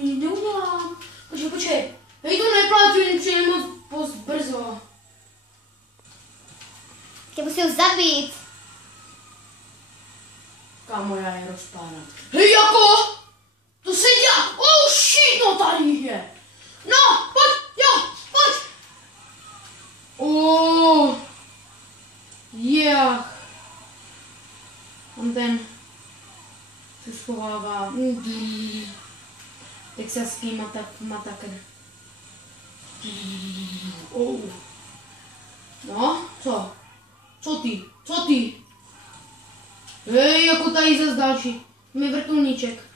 to neudělám. Počkej. Hej, to neplatí, přijde moc brzo. Tě musím zabít. Kámo, já je rozpádat. Hej, jako? To se dělá. Oh shit, no tady je. No, pojď, jo, pojď. Jak? On ten se schovává. Texaský matakr. No, co? Co ty? Hej, jako tady zase další. Mi vrtulníček.